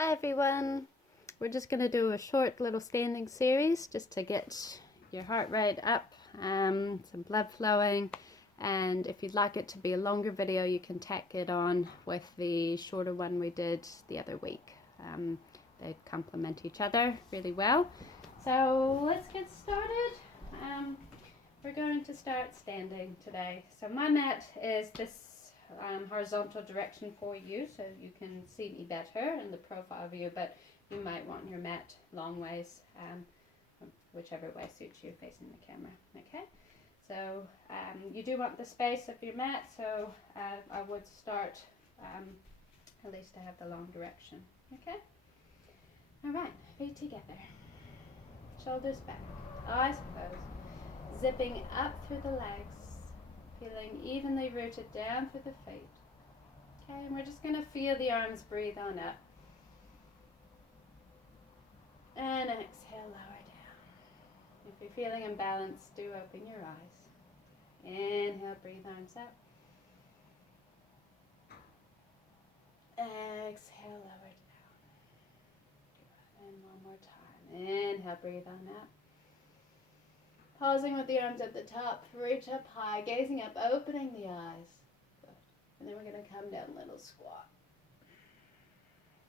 Hi everyone. We're just going to do a short little standing series just to get your heart rate up, some blood flowing, and if you'd like it to be a longer video you can tack it on with the shorter one we did the other week. They complement each other really well. So let's get started. We're going to start standing today. So my mat is this horizontal direction for you so you can see me better in the profile view, but you might want your mat long ways, whichever way suits you facing the camera. Okay, so you do want the space of your mat, so I would start at least to have the long direction. Okay, all right, feet together, shoulders back, eyes closed, zipping up through the legs, feeling evenly rooted down through the feet. Okay, and we're just going to feel the arms breathe on up. And exhale, lower down. If you're feeling imbalanced, do open your eyes. Inhale, breathe arms up. Exhale, lower down. And one more time. Inhale, breathe on up. Pausing with the arms at the top, reach up high, gazing up, opening the eyes. Good. And then we're going to come down, little squat.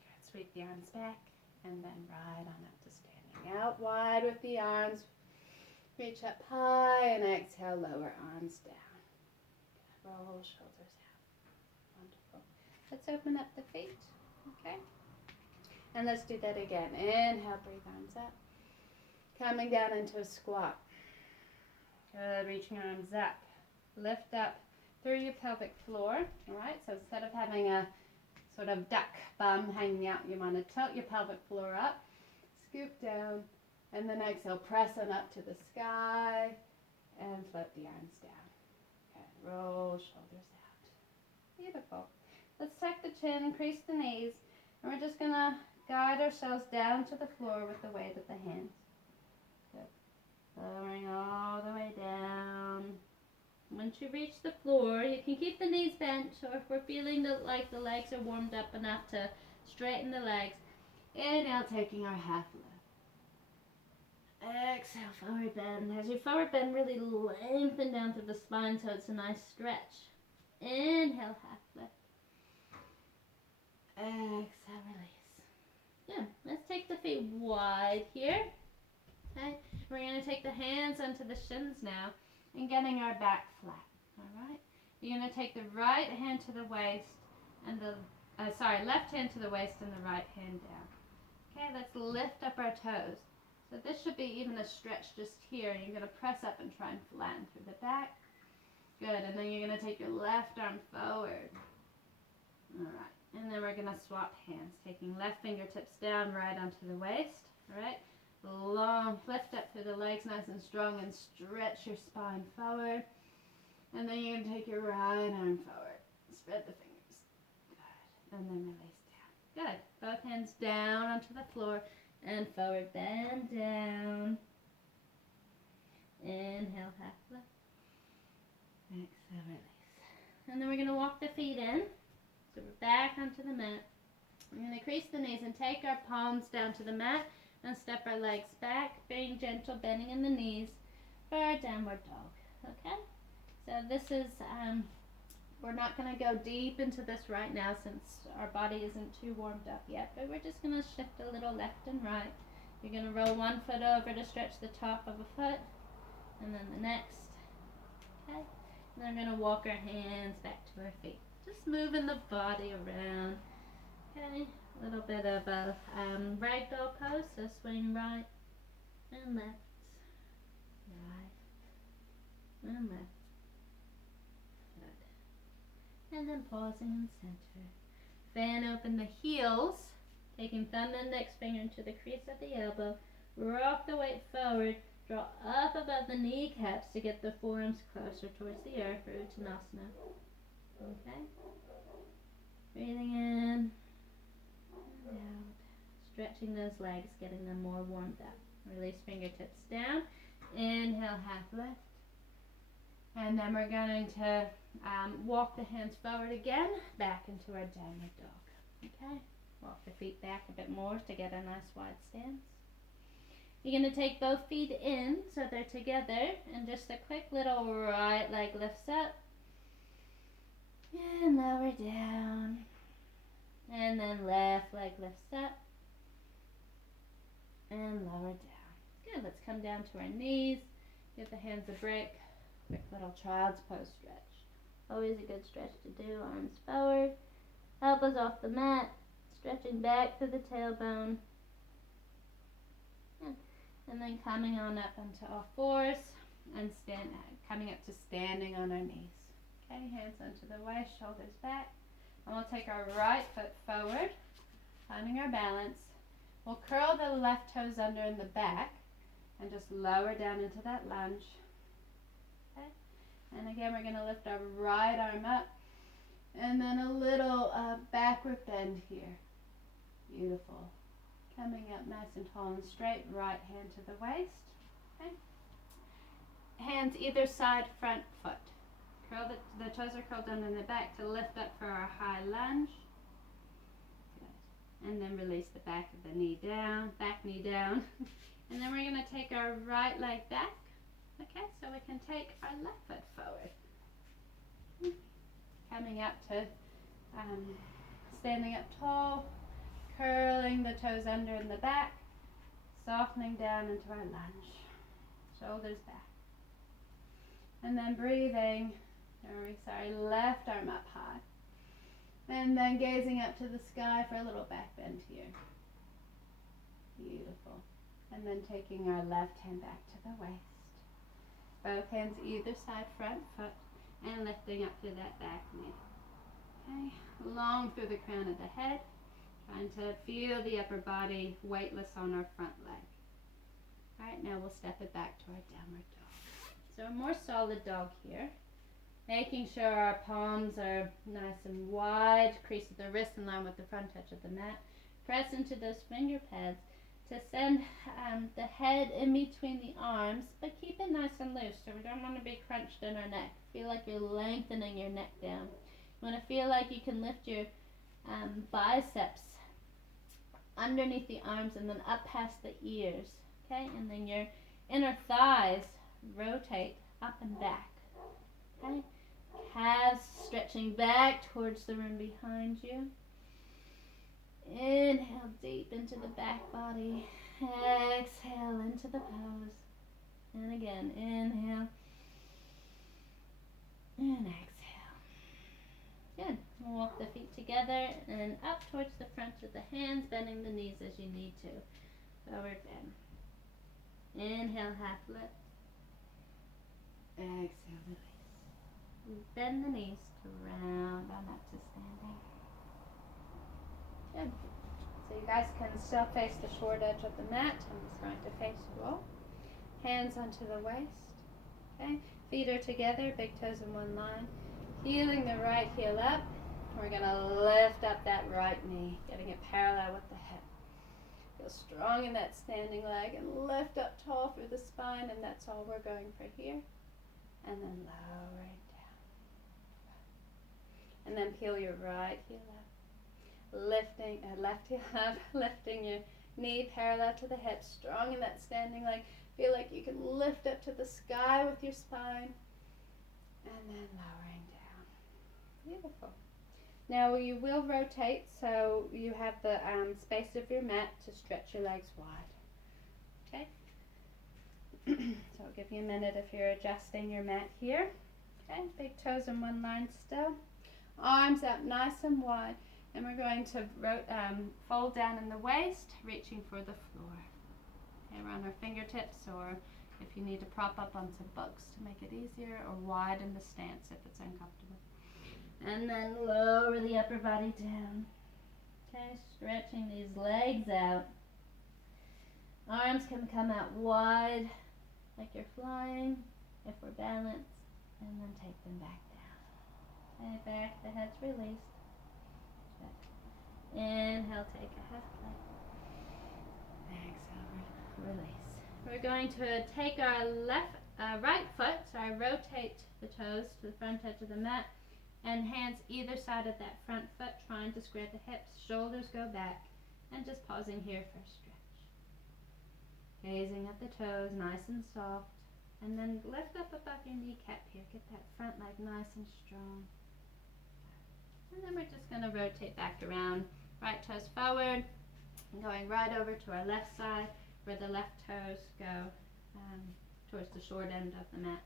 Good. Sweep the arms back, and then right on up to standing. Out wide with the arms. Reach up high, and exhale, lower arms down. Good. Roll shoulders out. Wonderful. Let's open up the feet, okay? And let's do that again. Inhale, breathe arms up. Coming down into a squat. Good, reaching arms up, lift up through your pelvic floor, all right? So instead of having a sort of duck bum hanging out, you want to tilt your pelvic floor up, scoop down, and then exhale, press on up to the sky, and float the arms down. Okay, roll shoulders out. Beautiful. Let's tuck the chin, increase the knees, and we're just going to guide ourselves down to the floor with the weight of the hands. Good. Lowering all the way down. Once you reach the floor, you can keep the knees bent, or if we're feeling like the legs are warmed up enough to straighten the legs, inhale, taking our half lift. Exhale, forward bend. As you forward bend, really lengthen down through the spine so it's a nice stretch. Inhale, half lift. Exhale, release. Good. Let's take the feet wide here. Okay, we're going to take the hands onto the shins now and getting our back flat. All right, you're going to take the right hand to the waist and the left hand to the waist and the right hand down. Okay, let's lift up our toes. So this should be even a stretch just here. You're going to press up and try and flatten through the back. Good, and then you're going to take your left arm forward. All right, and then we're going to swap hands, taking left fingertips down right onto the waist. All right. Long, lift up through the legs nice and strong and stretch your spine forward. And then you're going to take your right arm forward. Spread the fingers. Good. And then release down. Good. Both hands down onto the floor and forward. Bend down. Inhale, half lift. Exhale, release. And then we're going to walk the feet in. So we're back onto the mat. We're going to crease the knees and take our palms down to the mat. And step our legs back, being gentle, bending in the knees for our downward dog. Okay? So this is, we're not going to go deep into this right now since our body isn't too warmed up yet, but we're just going to shift a little left and right. You're going to roll one foot over to stretch the top of a foot, and then the next. Okay? And then we're going to walk our hands back to our feet. Just moving the body around. Okay? A little bit of a ragdoll pose, so swing right and left, right and left. Good. And then pausing in center. Fan open the heels, taking thumb and index finger into the crease of the elbow. Rock the weight forward, draw up above the kneecaps to get the forearms closer towards the earth for Uttanasana. Okay? Breathing in. Out, stretching those legs, getting them more warmed up. Release fingertips down. Inhale, half lift. And then we're going to walk the hands forward again, back into our downward dog. Okay? Walk the feet back a bit more to get a nice wide stance. You're going to take both feet in so they're together, and just a quick little right leg lifts up and lower down, and then left leg lifts up and lower down. Good, let's come down to our knees, give the hands a break, quick little child's pose stretch. Always a good stretch to do, arms forward, elbows off the mat, stretching back through the tailbone. Good. And then coming on up onto all fours and coming up to standing on our knees. Okay, hands onto the waist, shoulders back. And we'll take our right foot forward, finding our balance. We'll curl the left toes under in the back and just lower down into that lunge. Okay, and again we're going to lift our right arm up and then a little backward bend here. Beautiful. Coming up nice and tall and straight, right hand to the waist. Okay. Hands either side, front foot. Curl the toes are curled down in the back to lift up for our high lunge. Good. And then release the back of the knee down, back knee down. And then we're going to take our right leg back. Okay, so we can take our left foot forward. Coming up to standing up tall. Curling the toes under in the back, softening down into our lunge, shoulders back. And then breathing, left arm up high. And then gazing up to the sky for a little back bend here. Beautiful. And then taking our left hand back to the waist. Both hands either side, front foot, and lifting up through that back knee. Okay, long through the crown of the head. Trying to feel the upper body weightless on our front leg. Alright, now we'll step it back to our downward dog. So a more solid dog here. Making sure our palms are nice and wide. Crease of the wrist in line with the front edge of the mat. Press into those finger pads to send the head in between the arms, but keep it nice and loose so we don't want to be crunched in our neck. Feel like you're lengthening your neck down. You want to feel like you can lift your biceps underneath the arms and then up past the ears, okay? And then your inner thighs rotate up and back, okay? Calves stretching back towards the room behind you. Inhale deep into the back body. Exhale into the pose. And again, inhale and exhale. Good. We'll walk the feet together and up towards the front of the hands, bending the knees as you need to. Forward bend. Inhale, half lift. Exhale, release. Bend the knees to round on up to standing. Good. So you guys can still face the short edge of the mat. I'm just going to face you all. Hands onto the waist. Okay. Feet are together, big toes in one line. Heeling the right heel up. We're going to lift up that right knee, getting it parallel with the hip. Feel strong in that standing leg and lift up tall through the spine, and that's all we're going for here. And then lowering down. And then peel your right heel up. Lifting, left heel up, lifting your knee parallel to the hip, strong in that standing leg. Feel like you can lift up to the sky with your spine, and then lowering down. Beautiful. Now you will rotate so you have the space of your mat to stretch your legs wide. Okay? So I'll give you a minute if you're adjusting your mat here. Okay, big toes in one line still. Arms up nice and wide. And we're going to fold down in the waist, reaching for the floor. Okay, around our fingertips, or if you need to prop up on some books to make it easier, or widen the stance if it's uncomfortable. And then lower the upper body down. Okay, stretching these legs out. Arms can come out wide, like you're flying, if we're balanced, and then take them back down. Okay, back, the head's released. Inhale, take a half lift. Exhale, release. We're going to take our right foot, so I rotate the toes to the front edge of the mat, And hands either side of that front foot, trying to square the hips, shoulders go back, and just pausing here for a stretch. Gazing at the toes, nice and soft, and then lift up above your kneecap here. Get that front leg nice and strong. And then we're just going to rotate back around, right toes forward, and going right over to our left side, where the left toes go towards the short end of the mat.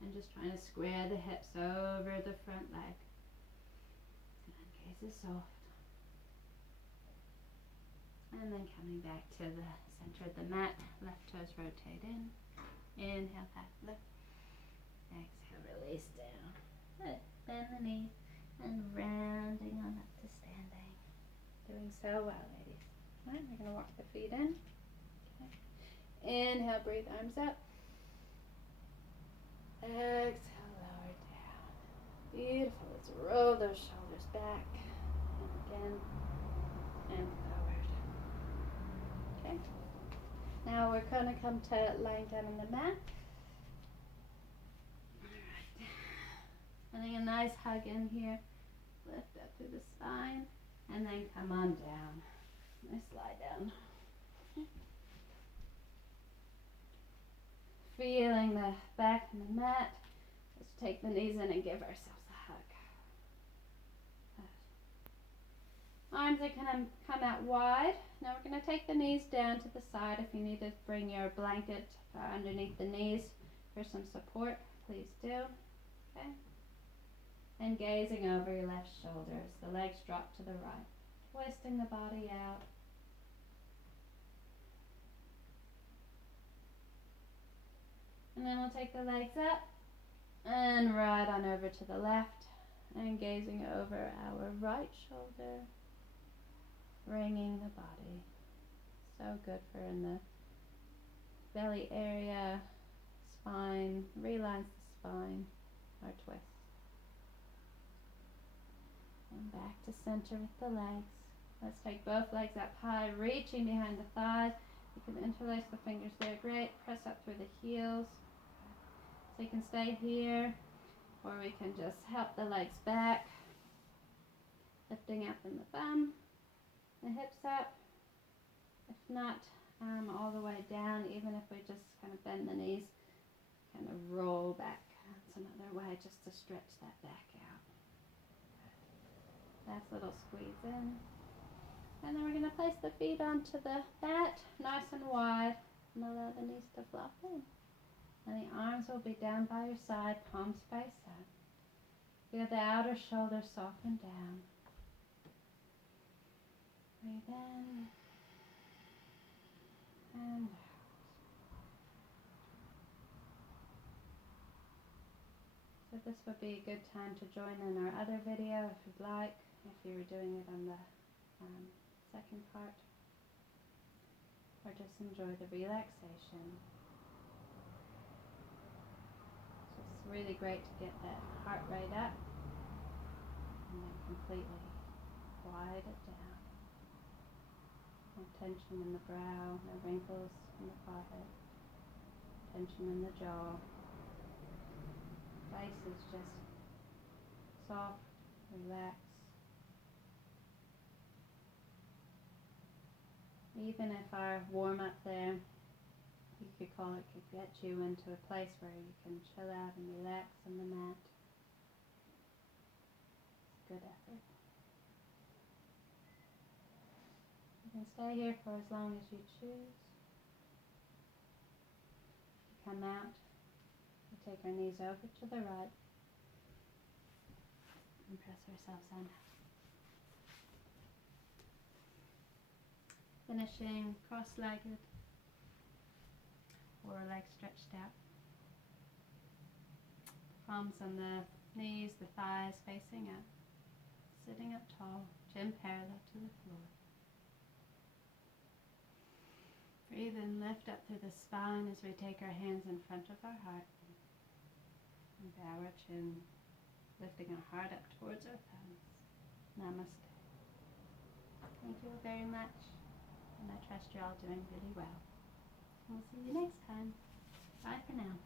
And just trying to square the hips over the front leg. And gaze is soft. And then coming back to the center of the mat, left toes rotate in. Inhale, half lift. Exhale, release down. Good. Bend the knees and rounding on up to standing. Doing so well, ladies. All right, we're going to walk the feet in. Okay. Inhale, breathe arms up. Exhale, lower down. Beautiful. Let's roll those shoulders back. And again. And forward. Okay. Now we're going to come to lying down on the mat. Alright. Getting a nice hug in here. Lift up through the spine. And then come on down. Nice lie down. Feeling the back of the mat. Let's take the knees in and give ourselves a hug. Arms are going to come out wide. Now we're going to take the knees down to the side. If you need to bring your blanket underneath the knees for some support, please do. Okay. And gazing over your left shoulders. The legs drop to the right. Twisting the body out. And then we'll take the legs up and right on over to the left and gazing over our right shoulder, bringing the body. So good for in the belly area, spine, realigns the spine, our twist. And back to center with the legs. Let's take both legs up high, reaching behind the thighs. You can interlace the fingers there, great. Press up through the heels. So you can stay here, or we can just help the legs back, lifting up in the bum, the hips up. If not, all the way down, even if we just kind of bend the knees, kind of roll back. That's another way just to stretch that back out. Nice little squeeze in. And then we're going to place the feet onto the mat, nice and wide, and allow the knees to flop in. And the arms will be down by your side, palms face up. Feel the outer shoulder soften down. Breathe in and out. So this would be a good time to join in our other video if you'd like, if you were doing it on the second part, or just enjoy the relaxation. So it's really great to get that heart rate up and then completely quiet it down. No tension in the brow, no wrinkles in the forehead, tension in the jaw. Face is just soft, relaxed. Even if our warm-up there, you could call it, could get you into a place where you can chill out and relax on the mat. It's a good effort. You can stay here for as long as you choose. Come out, we take our knees over to the right and press ourselves on out. Finishing cross-legged, or legs stretched out. Palms on the knees, the thighs facing up. Sitting up tall, chin parallel to the floor. Breathe in, lift up through the spine as we take our hands in front of our heart. And bow our chin, lifting our heart up towards our thumbs. Namaste. Thank you very much. And I trust you're all doing really well. We'll see you next time. Bye for now.